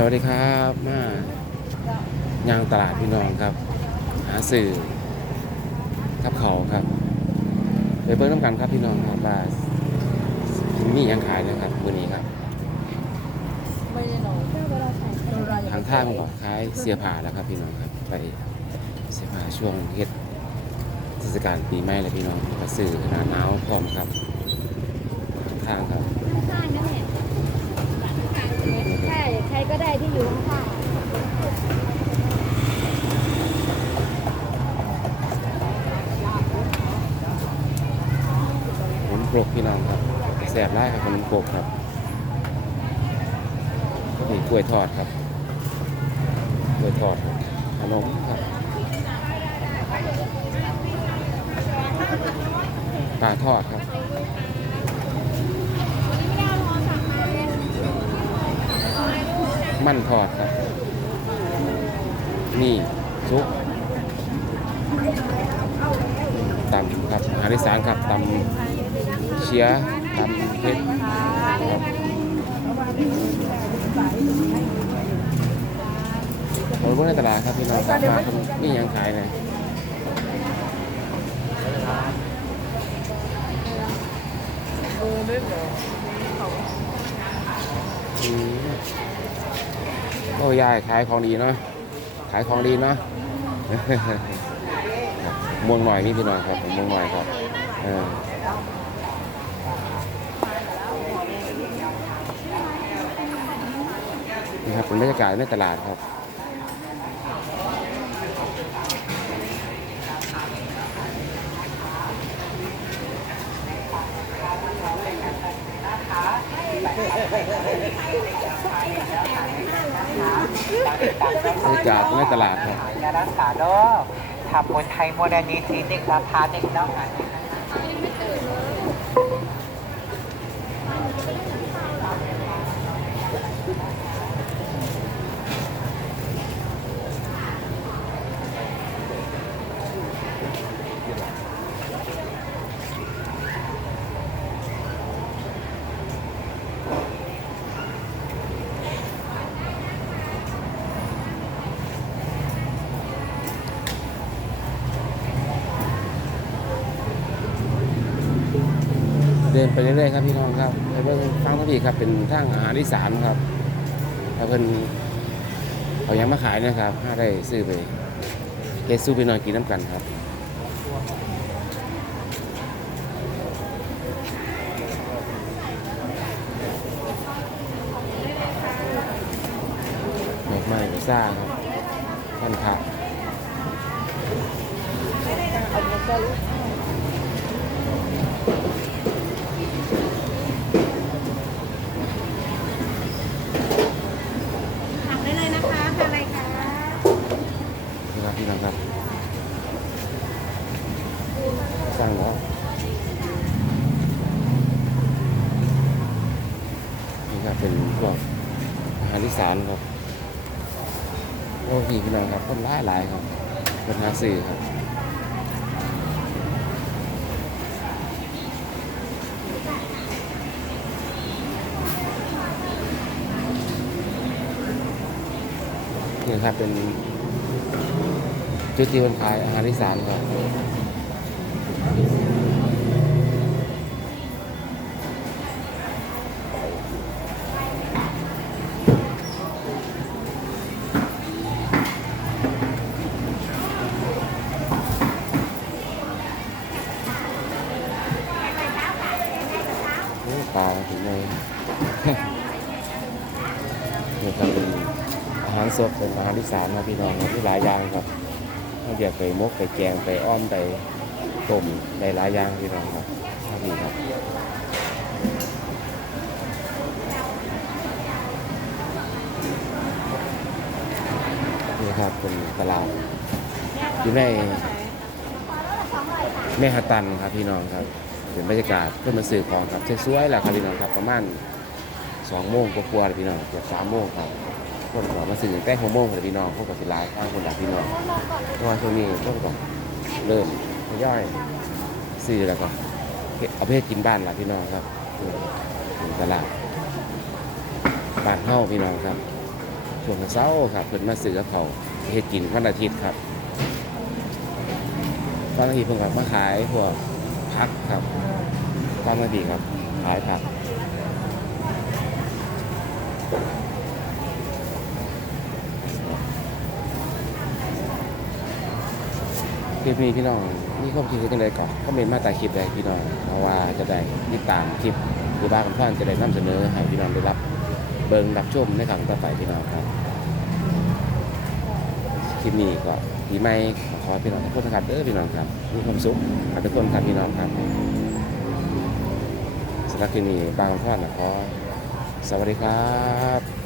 สวัสดีครับมาย่างตลาดพี่น้องครับ หาสื่อกับเขาวครับไปเบิ้งน้ำกันครับพี่น้องครับว่ามีหยังขายนะครับมื้อนี้ครับไม่ได้ลงแค่เวลาใส่ทางท่างบอกขายเสื้อผ้าแล้วครับพี่น้องครับไปเสื้อผ้าช่วงเฮ็ดเทศกาลปีใหม่เลยพี่น้องก็ซื้อหน้าหนาวพร้อมครับทางครับ ข้างนั่นแหละใช่ใค รก็ได้ที่อยู่ข้างขนมกรกพี่น้องครับแสบไล่ครับขนมกรกครับก็มีกล้วยทอดครับกล้วยทอดครับขนมครับปลาทอดครับ มันทอดครับ นี่ซุปตำครับอาหารอีสานครับตำเชียร์ตำเพชรครับเราเพิ่งในตลาดครับพี่น้องครับมาคนนี่ยังขายเลยอืม โอ้ยายขายของดีเนาะขายของดีเนาะม่วงหน่อยนี่พี่น้องครับผมม่วงหน่อยครับนี่ครับเป็นบรรยากาศในตลาดครับบรร ยากาศในตลาดครับยารักษาโรคทำมวยไทยโมเดร์นิทีเด็กราพาเด็กน้องงาน ดินไปเรื่อยๆครับพี่น้องครับไปเบิ่งฟังทั้งพี่ครับเป็นทางอาหารอีสานครับถ้าเพิ่นเอายังมาขายนะครับถ้าได้ซื้อไปเฮ็ดสู้พี่น้องกินน้ำกันครับดอกไม้พิซซ่าครับท่านพระทาหารอีสานครับ โอ้พี่พี่น้องครับคนหลายหลายครับคนหาซื้อครับนี่ครับเป็นจุดที่คนขายอาหารอีสานครับ ลาถึงเลยนี่ครับเป็นอาหารสดเป็นอาหารอีสานครับพี่น้องที่หลายอย่างครับถ้าเดี๋ยวไปมกไปแกงไปอ้อมไปต้มได้หลายอย่างพี่น้องครับครับนี่ครับนี่ครับเป็นตลาดอยู่ในแม่ฮัตันครับพี่น้องครับ เป็นบรรยากาศเพื่อมาซื้อของครับสวยๆแหละครับพี่น้องครับประมาณสองโมงกว่าๆเลยพี่น้องเกือบสามโมงครับคนก็มาซื้อแต่หกโมงเลยพี่น้องพวกก็สิไลายข้างคนดักพี่น้องเพราะว่าช่วงนี้พวกก็เริ่มทยอยซื้อแล้วก็เฮ็ดเอาเฮ็ดกินบ้านละพี่น้องครับถึงตลาดบ้านเฮ้าพี่น้องครับช่วงเช้าครับเพิ่นมาซื้อกับเขาเฮ็ดกินวันอาทิตย์ครับวันอาทิตย์เพิ่นก็มาขายพวก ผักครับวันอาทิตย์ครับขายผักคลิปนี้พี่น้องมีความคิดเห็นจังไดก่อนก็เมนต์มาใต้คลิปได้พี่น้องเพราะว่าจะได้ติดตามคลิปหรือบ้านคำพ่อนจะได้นำเสนอให้พี่น้องได้รับ เบิ่งรับชมในครั้งต่อไปพี่น้องครับคลิปนี้ก็ ปีใหม่ขอพี่น้องทุกคนนะครับเด้อพี่น้องครับมีความสุขกับทุกคนครับพี่น้องครับสำหรับคืนนี้บางพ่อนะขอสวัสดีครับ